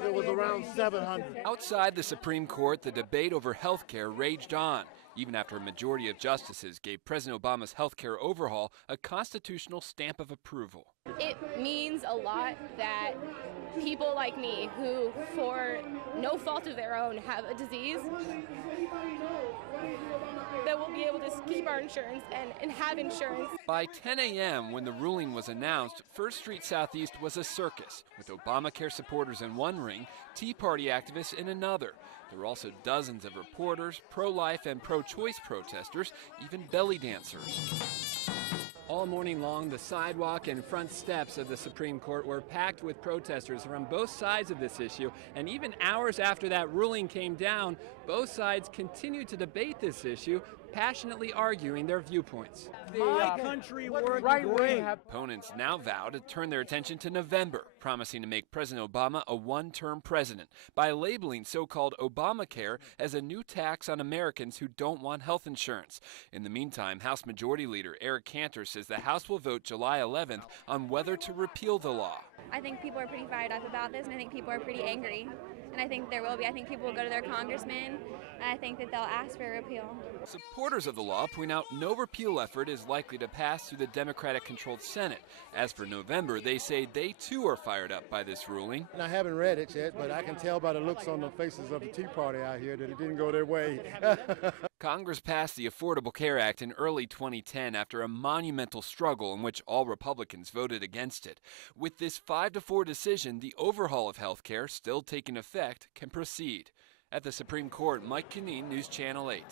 It was around 700. Outside the Supreme Court, the debate over health care raged on, even after a majority of justices gave President Obama's health care overhaul a constitutional stamp of approval. It means a lot that people like me, who for no fault of their own have a disease, that we'll be able to keep our insurance and have insurance. By 10 a.m., when the ruling was announced, First Street Southeast was a circus, with Obamacare supporters in one ring, Tea Party activists in another. There were also dozens of reporters, pro-life and pro-choice protesters, even belly dancers. All morning long, the sidewalk and front steps of the Supreme Court were packed with protesters from both sides of this issue, and even hours after that ruling came down, both sides continued to debate this issue, passionately arguing their viewpoints. My country works right way. Opponents now vow to turn their attention to November, promising to make President Obama a one-term president by labeling so-called Obamacare as a new tax on Americans who don't want health insurance. In the meantime, House Majority Leader Eric Cantor says the House will vote July 11th on whether to repeal the law. I think people are pretty fired up about this, and I think people are pretty angry. And I think there will be. I think people will go to their congressmen, and I think that they'll ask for a repeal. Supporters of the law point out no repeal effort is likely to pass through the Democratic-controlled Senate. As for November, they say they too are fired up by this ruling. And I haven't read it yet, but I can tell by the looks on the faces of the Tea Party out here that it didn't go their way. Congress passed the Affordable Care Act in early 2010 after a monumental struggle in which all Republicans voted against it. With this 5-4 decision, the overhaul of health care still taking effect can proceed. At the Supreme Court, Carter-Conneen, News Channel 8.